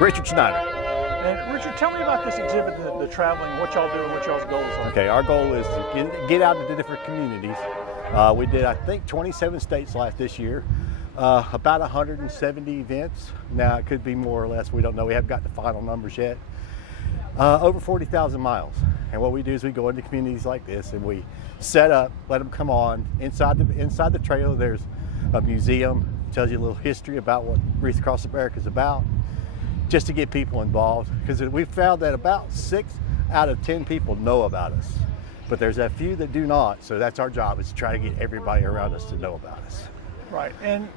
Richard Schneider. And Richard, tell me about this exhibit, the traveling, what y'all do and what y'all's goals are. Okay, our goal is to get out into different communities. We did, I think, 27 states this year, about 170 events. Now, it could be more or less, we don't know. We haven't got the final numbers yet. Over 40,000 miles. And what we do is we go into communities like this and we set up, let them come on. Inside the trailer, there's a museum, tells you a little history about what Wreath Across America is about, just to get people involved. Because we found that about 6 out of 10 people know about us. But there's a few that do not, so that's our job, is to try to get everybody around us to know about us. Right, and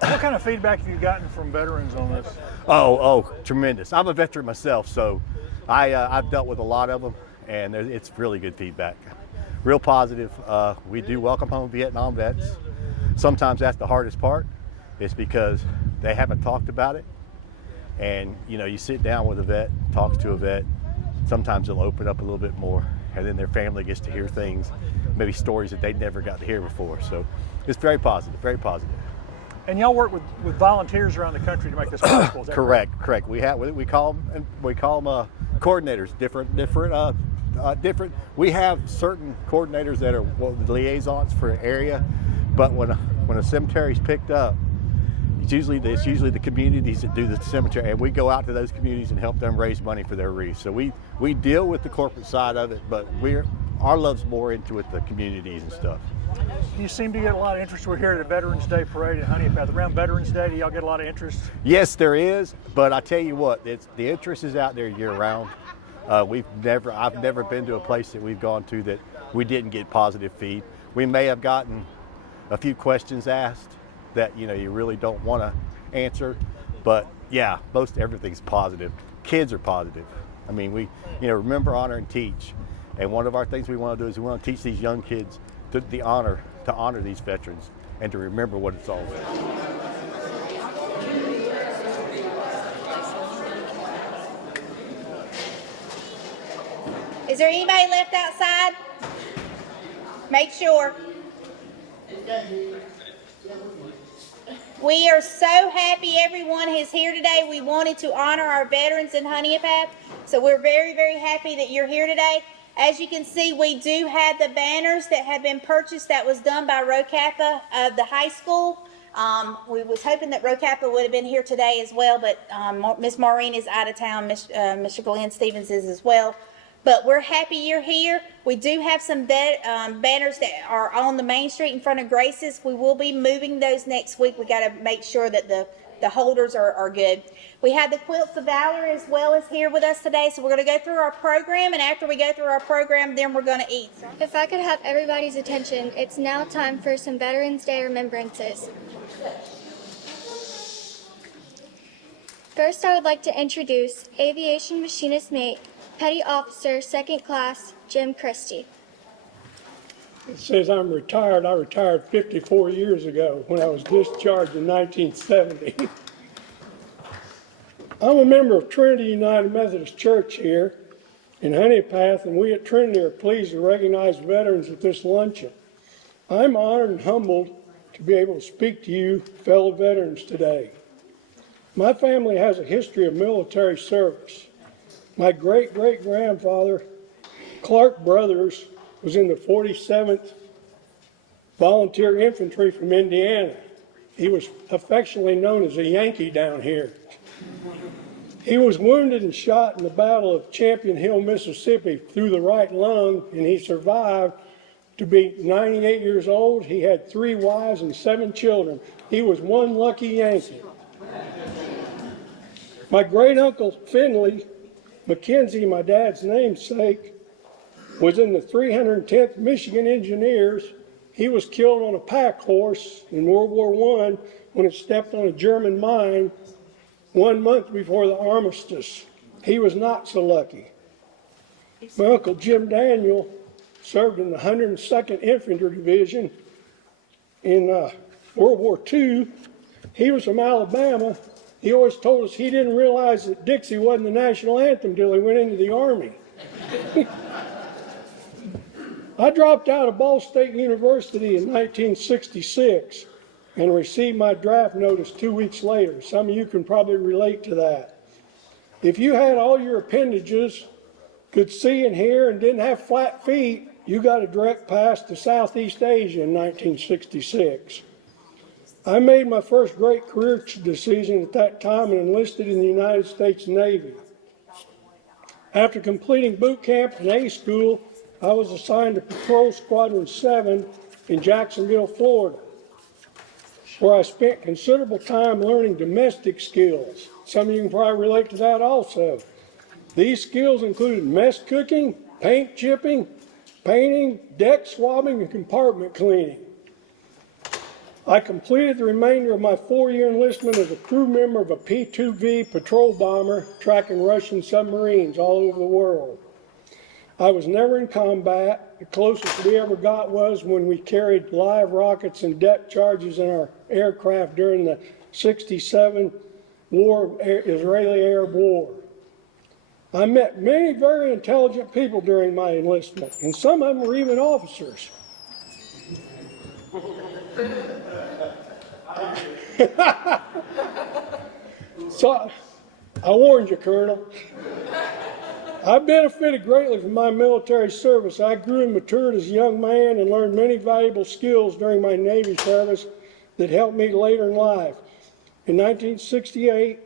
what kind of feedback have you gotten from veterans on this? Oh, tremendous. I'm a veteran myself, so I've dealt with a lot of them, and it's really good feedback. Real positive. We do welcome home Vietnam vets. Sometimes that's the hardest part. It's because they haven't talked about it. And you sit down with a vet, talks to a vet, sometimes they'll open up a little bit more, and then their family gets to hear things, maybe stories that they never got to hear before. So it's very positive, very positive. And y'all work with volunteers around the country to make this possible. Is that correct. We call them coordinators. Different. We have certain coordinators that are liaisons for an area, but when a cemetery's picked up, it's usually the communities that do the cemetery, and we go out to those communities and help them raise money for their wreaths. So we deal with the corporate side of it, but our love's more into the communities and stuff. You seem to get a lot of interest. We're here at a Veterans Day parade at Honea Path. Around Veterans Day, do y'all get a lot of interest? Yes, there is, but I tell you what, the interest is out there year round. I've never been to a place that we've gone to that we didn't get positive feed. We may have gotten a few questions asked that you really don't want to answer, but yeah, most everything's positive. Kids are positive. I mean, we remember, honor, and teach, and one of our things we want to do is we want to teach these young kids to honor these veterans and to remember what it's all about. Is there anybody left outside? Make sure. We are so happy everyone is here today. We wanted to honor our veterans in Honea Path, so we're very, very happy that you're here today. As you can see, we do have the banners that have been purchased. That was done by Rho Kappa of the high school. We was hoping that Rho Kappa would have been here today as well, but Miss Maureen is out of town. Mr. Glenn Stevens is as well. But we're happy you're here. We do have some banners that are on the main street in front of Grace's. We will be moving those next week. We got to make sure that the holders are good. We have the Quilts of Valor as well as here with us today. So we're going to go through our program, and after we go through our program, then we're going to eat. If I could have everybody's attention, it's now time for some Veterans Day remembrances. First, I would like to introduce Aviation Machinist Mate, Petty Officer, 2nd Class, Jim Christie. It says I'm retired. I retired 54 years ago when I was discharged in 1970. I'm a member of Trinity United Methodist Church here in Honea Path, and we at Trinity are pleased to recognize veterans at this luncheon. I'm honored and humbled to be able to speak to you, fellow veterans, today. My family has a history of military service. My great-great-grandfather, Clark Brothers, was in the 47th Volunteer Infantry from Indiana. He was affectionately known as a Yankee down here. He was wounded and shot in the Battle of Champion Hill, Mississippi through the right lung, and he survived to be 98 years old. He had 3 wives and 7 children. He was one lucky Yankee. My great-uncle Finley McKenzie, my dad's namesake, was in the 310th Michigan Engineers. He was killed on a pack horse in World War I when it stepped on a German mine 1 month before the armistice. He was not so lucky. My uncle Jim Daniel served in the 102nd Infantry Division in World War II. He was from Alabama. He always told us he didn't realize that Dixie wasn't the national anthem until he went into the Army. I dropped out of Ball State University in 1966 and received my draft notice 2 weeks later. Some of you can probably relate to that. If you had all your appendages, could see and hear, and didn't have flat feet, you got a direct pass to Southeast Asia in 1966. I made my first great career decision at that time and enlisted in the United States Navy. After completing boot camp and A school, I was assigned to Patrol Squadron 7 in Jacksonville, Florida, where I spent considerable time learning domestic skills. Some of you can probably relate to that also. These skills included mess cooking, paint chipping, painting, deck swabbing, and compartment cleaning. I completed the remainder of my 4-year enlistment as a crew member of a P-2V patrol bomber tracking Russian submarines all over the world. I was never in combat. The closest we ever got was when we carried live rockets and depth charges in our aircraft during the '67 Israeli-Arab War. I met many very intelligent people during my enlistment, and some of them were even officers. So, I warned you, Colonel. I benefited greatly from my military service. I grew and matured as a young man and learned many valuable skills during my Navy service that helped me later in life. In 1968,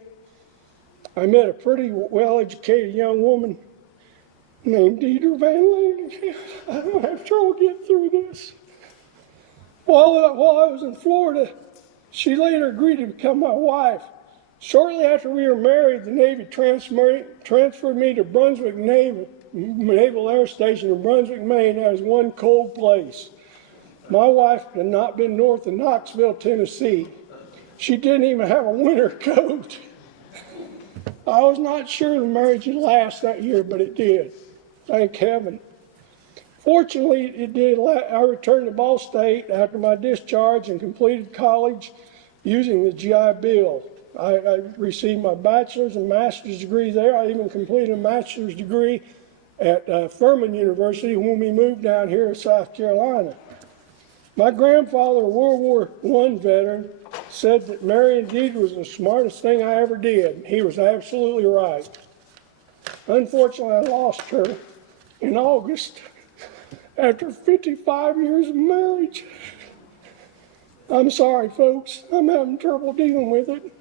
I met a pretty well-educated young woman named Deidre Van Lane. I don't have trouble getting through this. While I was in Florida, she later agreed to become my wife. Shortly after we were married, the Navy transferred me to Brunswick Naval Air Station in Brunswick, Maine. That was one cold place. My wife had not been north of Knoxville, Tennessee. She didn't even have a winter coat. I was not sure the marriage would last that year, but it did. Thank heaven. Fortunately, it did. I returned to Ball State after my discharge and completed college using the GI Bill. I received my bachelor's and master's degree there. I even completed a master's degree at Furman University when we moved down here to South Carolina. My grandfather, a World War I veteran, said that Mary and Deidre was the smartest thing I ever did. He was absolutely right. Unfortunately, I lost her in August after 55 years of marriage. I'm sorry, folks. I'm having trouble dealing with it.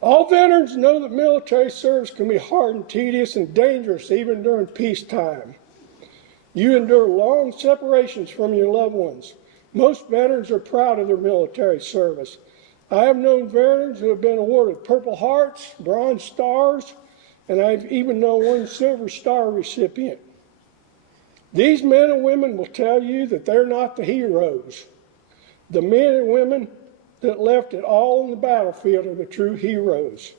All veterans know that military service can be hard and tedious and dangerous even during peacetime. You endure long separations from your loved ones. Most veterans are proud of their military service. I have known veterans who have been awarded Purple Hearts, Bronze Stars, and I've even known one Silver Star recipient. These men and women will tell you that they're not the heroes. The men and women that left it all on the battlefield are the true heroes.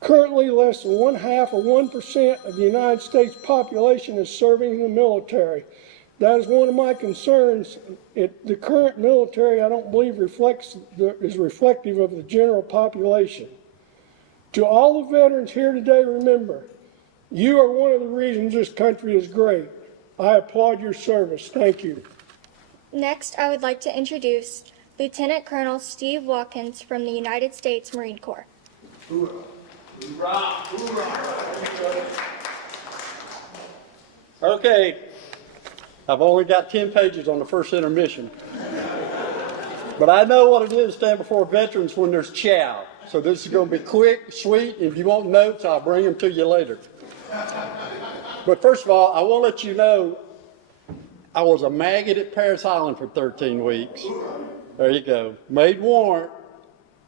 Currently, less than 0.5% of the United States population is serving in the military. That is one of my concerns. The current military, I don't believe, is reflective of the general population. To all the veterans here today, remember, you are one of the reasons this country is great. I applaud your service. Thank you. Next, I would like to introduce Lieutenant Colonel Steve Watkins from the United States Marine Corps. Hoorah. Hoorah. Hoorah. Okay, I've only got 10 pages on the first intermission. But I know what it is to stand before veterans when there's chow. So this is going to be quick, sweet. If you want notes, I'll bring them to you later. But first of all, I want to let you know I was a maggot at Paris Island for 13 weeks. There you go. Made warrant,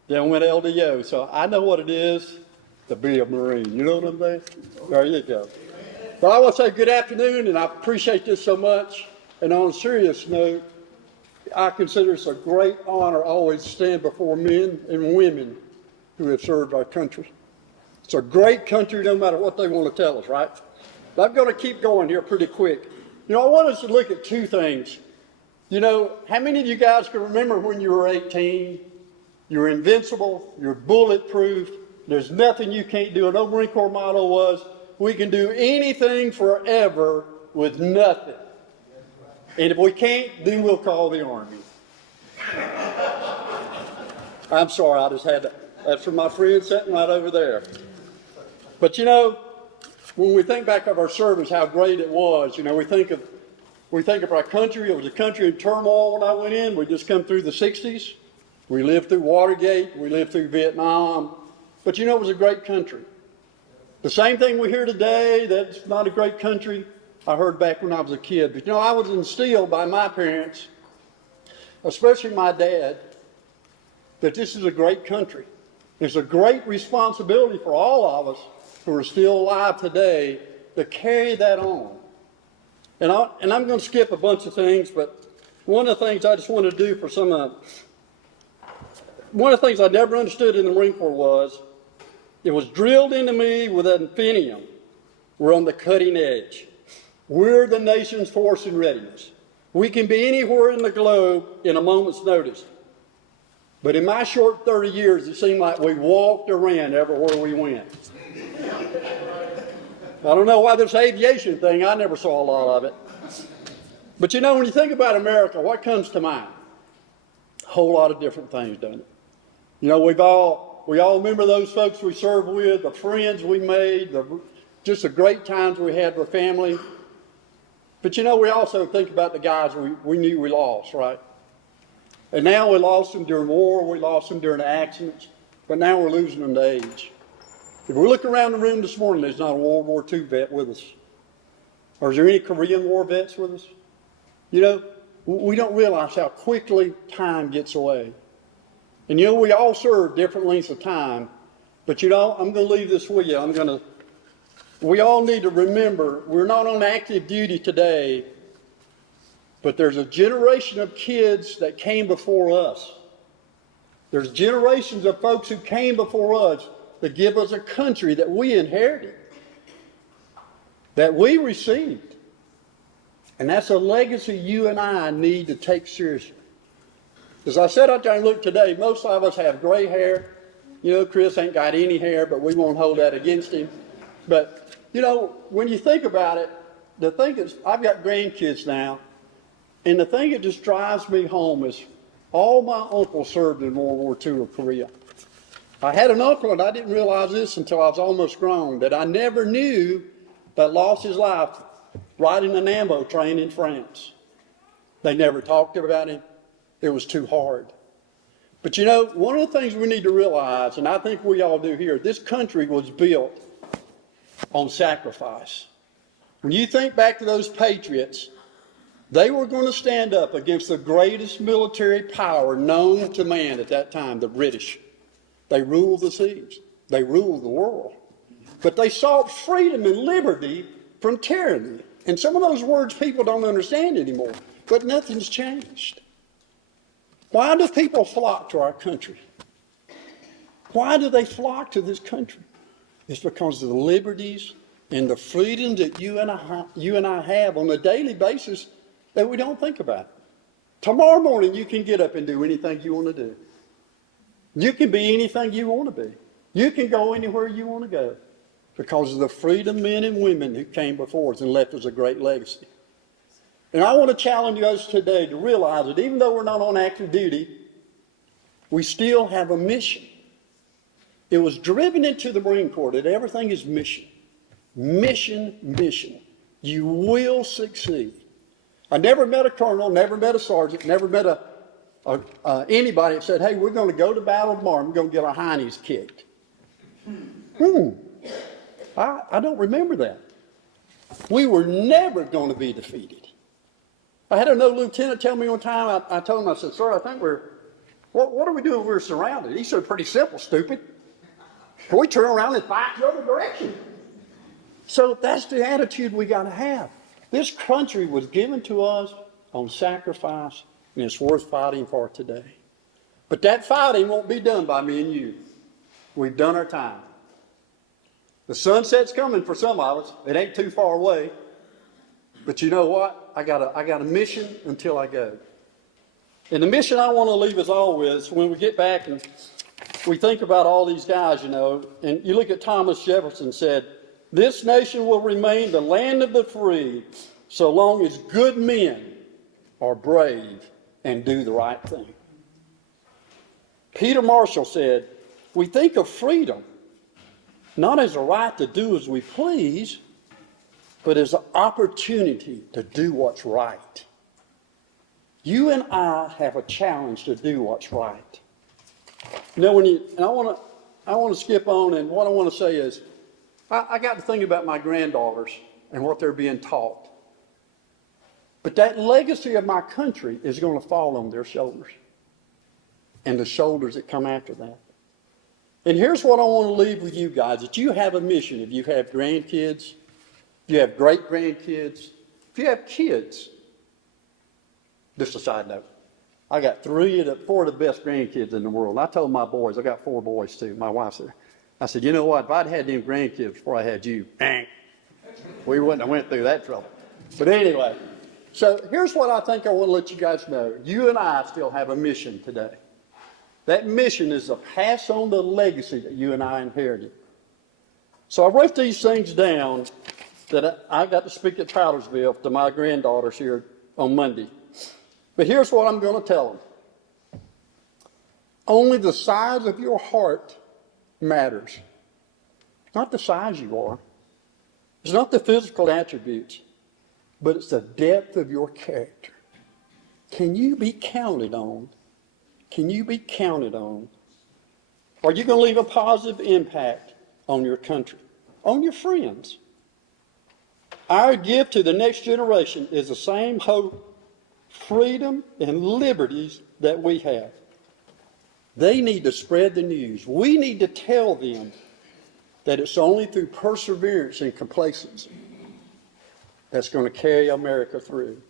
then went LDO. So I know what it is to be a Marine. You know what I'm saying? There you go. But I want to say good afternoon, and I appreciate this so much. And on a serious note, I consider it's a great honor always to stand before men and women who have served our country. It's a great country no matter what they want to tell us, right? But I'm going to keep going here pretty quick. You know, I want us to look at two things. You know, how many of you guys can remember when you were 18? You're invincible, you're bulletproof, there's nothing you can't do. An old Marine Corps motto was, we can do anything forever with nothing. And if we can't, then we'll call the Army. I'm sorry, I just had to. That's for my friend sitting right over there. But you know, when we think back of our service, how great it was, you know, we think of our country. It was a country in turmoil when I went in. We just come through the 60s. We lived through Watergate. We lived through Vietnam. But you know, it was a great country. The same thing we hear today, that's not a great country, I heard back when I was a kid. But you know, I was instilled by my parents, especially my dad, that this is a great country. It's a great responsibility for all of us who are still alive today to carry that on. And I'm going to skip a bunch of things, but one of the things I just want to do for one of the things I never understood in the Marine Corps was, it was drilled into me with an infinium. We're on the cutting edge. We're the nation's force in readiness. We can be anywhere in the globe in a moment's notice. But in my short 30 years, it seemed like we walked around everywhere we went. I don't know why this aviation thing, I never saw a lot of it. But you know, when you think about America, what comes to mind? A whole lot of different things, doesn't it? You know, we all remember those folks we served with, the friends we made, just the great times we had with family. But you know, we also think about the guys we knew we lost, right? And now we lost them during war, we lost them during accidents, but now we're losing them to age. If we look around the room this morning, there's not a World War II vet with us. Or is there any Korean War vets with us? You know, we don't realize how quickly time gets away. And you know, we all serve different lengths of time, but you know, I'm going to leave this with you. We all need to remember, we're not on active duty today, but there's a generation of kids that came before us. There's generations of folks who came before us to give us a country that we inherited, that we received. And that's a legacy you and I need to take seriously. As I said out there and look today, most of us have gray hair. You know, Chris ain't got any hair, but we won't hold that against him. But, you know, when you think about it, the thing is, I've got grandkids now, and the thing that just drives me home is all my uncles served in World War II or Korea. I had an uncle, and I didn't realize this until I was almost grown, that I never knew that lost his life riding an ammo train in France. They never talked about him. It was too hard. But you know, one of the things we need to realize, and I think we all do here, this country was built on sacrifice. When you think back to those patriots, they were going to stand up against the greatest military power known to man at that time, the British. They ruled the seas. They ruled the world. But they sought freedom and liberty from tyranny. And some of those words people don't understand anymore. But nothing's changed. Why do people flock to our country? Why do they flock to this country? It's because of the liberties and the freedoms that you and I have on a daily basis that we don't think about. Tomorrow morning you can get up and do anything you want to do. You can be anything you want to be. You can go anywhere you want to go because of the freedom men and women who came before us and left us a great legacy. And I want to challenge us today to realize that even though we're not on active duty, we still have a mission. It was driven into the Marine Corps that everything is mission. Mission, mission. You will succeed. I never met a colonel, never met a sergeant, never met anybody that said, hey, we're going to go to battle tomorrow and we're going to get our heinies kicked. I don't remember that. We were never going to be defeated. I had a lieutenant tell me one time, I told him, I said, sir, I think what are we doing? We're surrounded. He said, pretty simple, stupid. We turn around and fight the other direction. So that's the attitude we got to have. This country was given to us on sacrifice, and it's worth fighting for today. But that fighting won't be done by me and you. We've done our time. The sunset's coming for some of us. It ain't too far away. But you know what? I got a mission until I go. And the mission I want to leave us all with is when we get back and we think about all these guys, you know, and you look at Thomas Jefferson said, this nation will remain the land of the free so long as good men are brave and do the right thing. Peter Marshall said, we think of freedom not as a right to do as we please, but as an opportunity to do what's right. You and I have a challenge to do what's right. You know, I want to skip on, and what I want to say is, I got to think about my granddaughters and what they're being taught. But that legacy of my country is going to fall on their shoulders and the shoulders that come after that. And here's what I want to leave with you guys, that you have a mission. If you have grandkids, if you have great-grandkids, if you have kids. Just a side note. I got 4 of the best grandkids in the world. I told my boys, I got 4 boys too, my wife's there. I said, you know what, if I'd had them grandkids before I had you, we wouldn't have went through that trouble. But anyway, so here's what I think I want to let you guys know. You and I still have a mission today. That mission is to pass on the legacy that you and I inherited. So I wrote these things down that I got to speak at Powdersville to my granddaughters here on Monday. But here's what I'm going to tell them. Only the size of your heart matters. Not the size you are. It's not the physical attributes, but it's the depth of your character. Can you be counted on? Can you be counted on? Are you going to leave a positive impact on your country, on your friends? Our gift to the next generation is the same hope, freedom, and liberties that we have. They need to spread the news. We need to tell them that it's only through perseverance and complacency that's going to carry America through.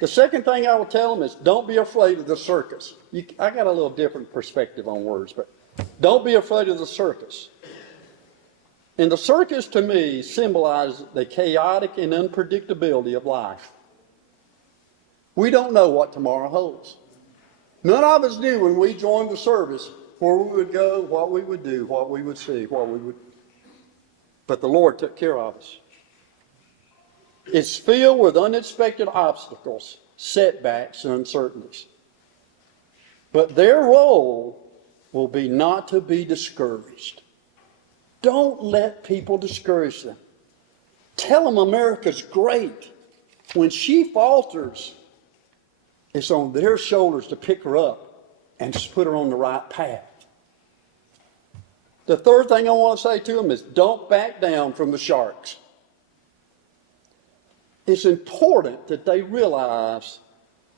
The second thing I will tell them is don't be afraid of the circus. I got a little different perspective on words, but don't be afraid of the circus. And the circus to me symbolizes the chaotic and unpredictability of life. We don't know what tomorrow holds. None of us knew when we joined the service where we would go, what we would do, what we would see, but the Lord took care of us. It's filled with unexpected obstacles, setbacks, and uncertainties. But their role will be not to be discouraged. Don't let people discourage them. Tell them America's great. When she falters, it's on their shoulders to pick her up and just put her on the right path. The third thing I want to say to them is don't back down from the sharks. It's important that they realize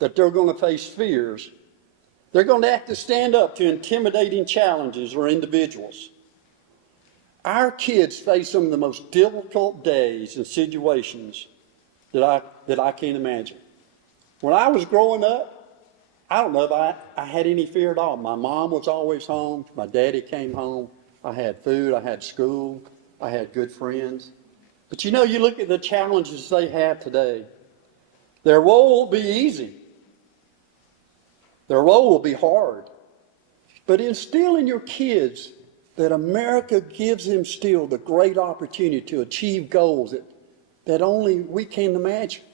that they're going to face fears. They're going to have to stand up to intimidating challenges or individuals. Our kids face some of the most difficult days and situations that I can't imagine. When I was growing up, I don't know if I had any fear at all. My mom was always home. My daddy came home. I had food. I had school. I had good friends. But you know, you look at the challenges they have today. Their role won't be easy. Their role will be hard. But instill in your kids that America gives them still the great opportunity to achieve goals that only we can imagine.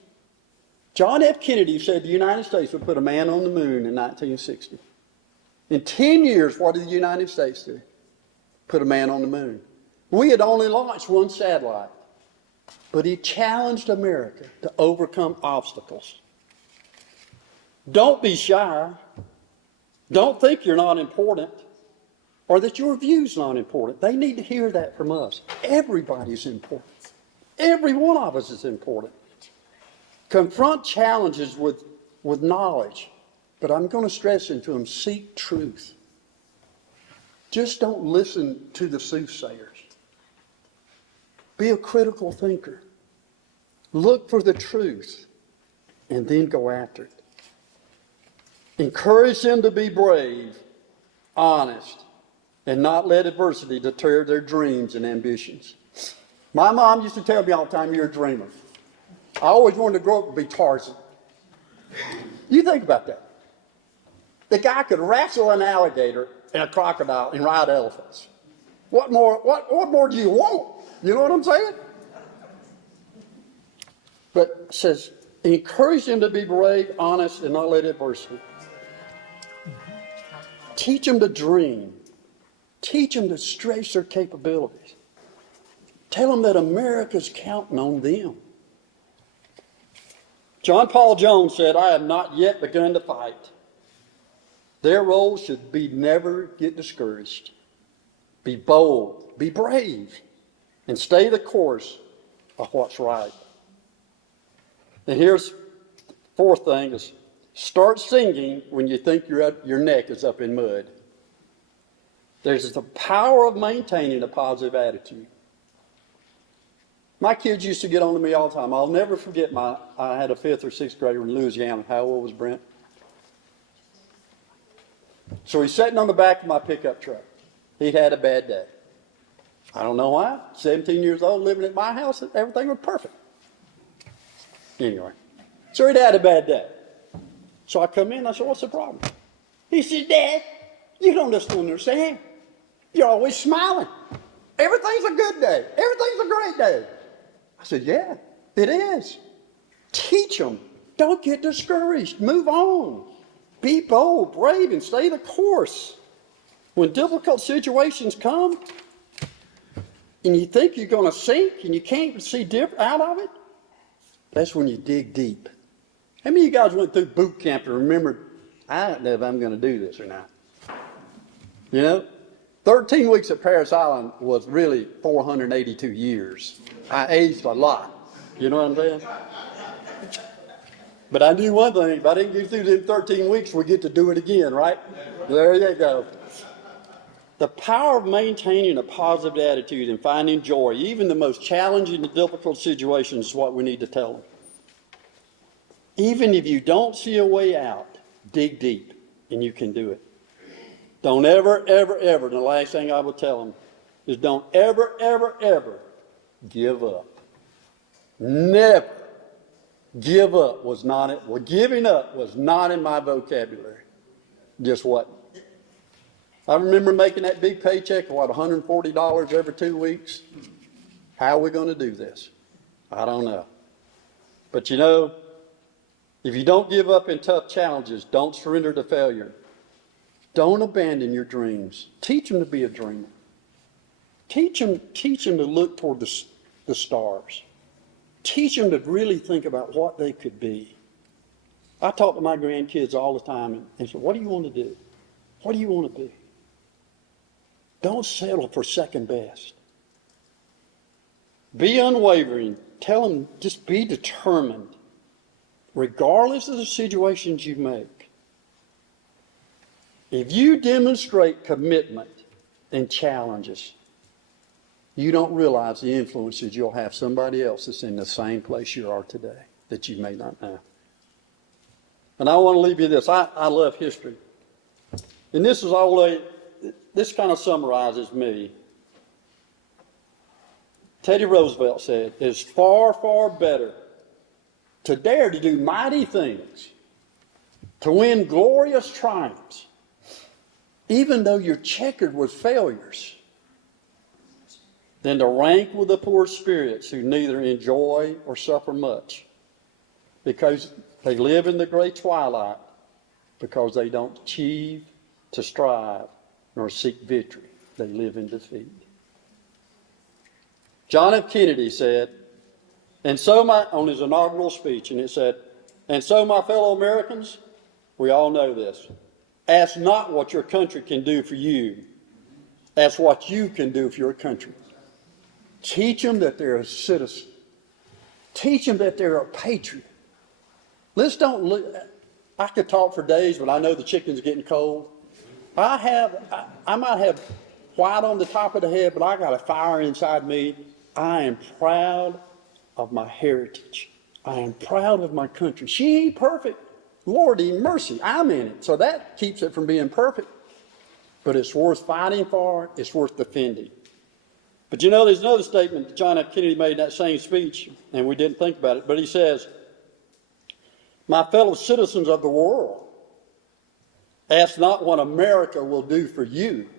John F. Kennedy said the United States would put a man on the moon in 1960. In 10 years, what did the United States do? Put a man on the moon. We had only launched one satellite. But he challenged America to overcome obstacles. Don't be shy. Don't think you're not important or that your view's not important. They need to hear that from us. Everybody's important. Every one of us is important. Confront challenges with knowledge, but I'm going to stress into them, seek truth. Just don't listen to the soothsayers. Be a critical thinker. Look for the truth and then go after it. Encourage them to be brave, honest, and not let adversity deter their dreams and ambitions. My mom used to tell me all the time, you're a dreamer. I always wanted to grow up and be Tarzan. You think about that. The guy could wrestle an alligator and a crocodile and ride elephants. What more do you want? You know what I'm saying? But it says, encourage them to be brave, honest, and not let adversity. Teach them to dream. Teach them to stretch their capabilities. Tell them that America's counting on them. John Paul Jones said, I have not yet begun to fight. Their role should be never get discouraged. Be bold, be brave, and stay the course of what's right. And here's the fourth thing is start singing when you think your neck is up in mud. There's the power of maintaining a positive attitude. My kids used to get on to me all the time. I'll never forget I had a 5th or 6th grader in Louisiana. How old was Brent? So he's sitting on the back of my pickup truck. He'd had a bad day. I don't know why. 17 years old, living at my house, everything was perfect. Anyway, so he'd had a bad day. So I come in and I said, what's the problem? He said, Dad, you don't just understand. You're always smiling. Everything's a good day. Everything's a great day. I said, yeah, it is. Teach them. Don't get discouraged. Move on. Be bold, brave, and stay the course. When difficult situations come and you think you're going to sink and you can't see out of it, that's when you dig deep. How many of you guys went through boot camp and remembered, I don't know if I'm going to do this or not? You know, 13 weeks at Paris Island was really 482 years. I aged a lot. You know what I'm saying? But I knew one thing, if I didn't get through them 13 weeks, we get to do it again, right? There you go. The power of maintaining a positive attitude and finding joy, even the most challenging and difficult situations, is what we need to tell them. Even if you don't see a way out, dig deep, and you can do it. Don't ever, ever, ever, and the last thing I will tell them is don't ever, ever, ever give up. Never. Give up was not it. Well, giving up was not in my vocabulary. Just what? I remember making that big paycheck of $140 every 2 weeks. How are we going to do this? I don't know. But you know, if you don't give up in tough challenges, don't surrender to failure. Don't abandon your dreams. Teach them to be a dreamer. Teach them to look toward the stars. Teach them to really think about what they could be. I talk to my grandkids all the time and say, what do you want to do? What do you want to be? Don't settle for second best. Be unwavering. Tell them, just be determined, regardless of the situations you make. If you demonstrate commitment in challenges, you don't realize the influences you'll have somebody else that's in the same place you are today that you may not know. And I want to leave you this. I love history. And this kind of summarizes me. Teddy Roosevelt said, it's far, far better to dare to do mighty things, to win glorious triumphs, even though you're checkered with failures, than to rank with the poor spirits who neither enjoy or suffer much, because they live in the great twilight, because they don't achieve to strive nor seek victory. They live in defeat. John F. Kennedy said, on his inaugural speech, and it said, and so my fellow Americans, we all know this, ask not what your country can do for you, ask what you can do for your country. Teach them that they're a citizen. Teach them that they're a patriot. I could talk for days, but I know the chicken's getting cold. I might have white on the top of the head, but I got a fire inside me. I am proud of my heritage. I am proud of my country. She ain't perfect. Lordy mercy, I'm in it. So that keeps it from being perfect. But it's worth fighting for. It's worth defending. But you know, there's another statement that John F. Kennedy made in that same speech, and we didn't think about it, but he says, my fellow citizens of the world, ask not what America will do for you,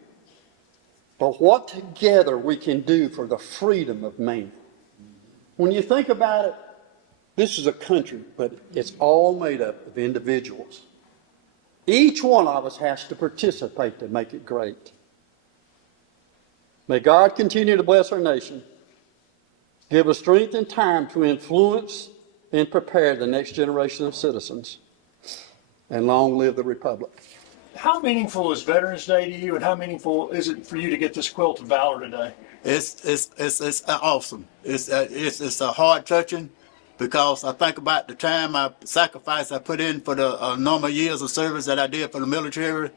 but what together we can do for the freedom of man. When you think about it, this is a country, but it's all made up of individuals. Each one of us has to participate to make it great. May God continue to bless our nation, give us strength and time to influence and prepare the next generation of citizens, and long live the Republic. How meaningful is Veterans Day to you, and how meaningful is it for you to get this Quilt of Valor today? It's awesome. It's a heart touching, because I think about the time I sacrifice I put in for the number of years of service that I did for the military.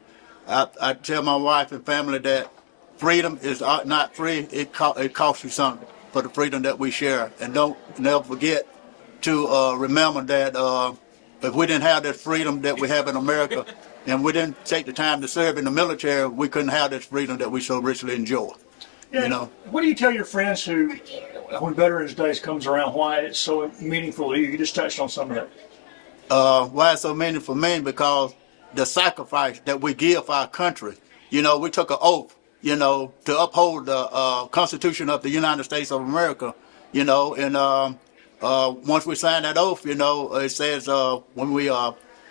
I tell my wife and family that freedom is not free. It costs you something for the freedom that we share, and don't never forget to remember that if we didn't have this freedom that we have in America, and we didn't take the time to serve in the military, we couldn't have this freedom that we so richly enjoy. Yeah, You know, what do you tell your friends who, when Veterans Day comes around, why it's so meaningful to you? You just touched on some of that. why it's so meaningful for me, because the sacrifice that we give for our country. You know, we took an oath, you know, to uphold the Constitution of the United States of America, you know, and once we sign that oath, you know, it says when we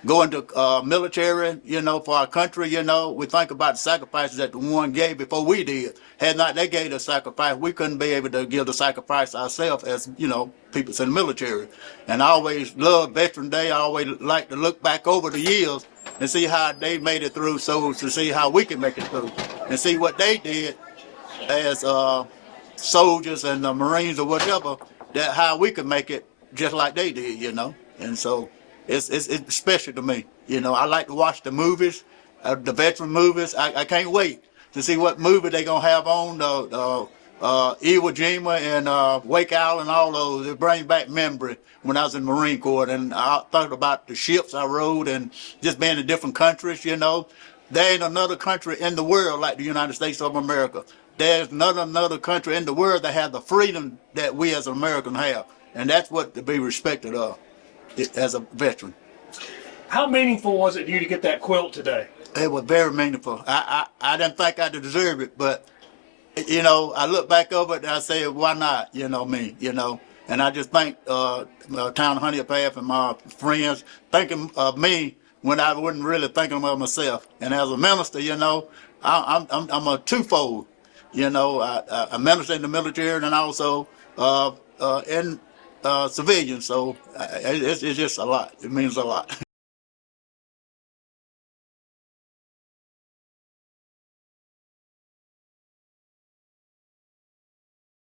go into military, you know, for our country, you know, we think about the sacrifices that the one gave before we did. Had not they gave the sacrifice, we couldn't be able to give the sacrifice ourselves as, you know, people in the military. And I always love Veteran Day. I always like to look back over the years and see how they made it through, so to see how we can make it through and see what they did as soldiers and Marines or whatever, that how we could make it just like they did, you know. And so it's special to me. You know, I like to watch the movies, the veteran movies. I can't wait to see what movie they gonna have on Iwo Jima and Wake Island, all those. It brings back memory when I was in the Marine Corps, and I thought about the ships I rode and just being in different countries. You know, there ain't another country in the world like the United States of America. There's not another country in the world that has the freedom that we as Americans have, and that's what to be respected of as a veteran. How meaningful was it to you to get that quilt today? It was very meaningful. I didn't think I deserved it, but you know, I look back over it and I say, why not? You know me, you know. And I just thank town of Honea Path and my friends thinking of me when I wasn't really thinking of myself. And as a minister, you know, I'm a twofold. You know, I minister in the military and also in civilian. So it's just a lot. It means a lot.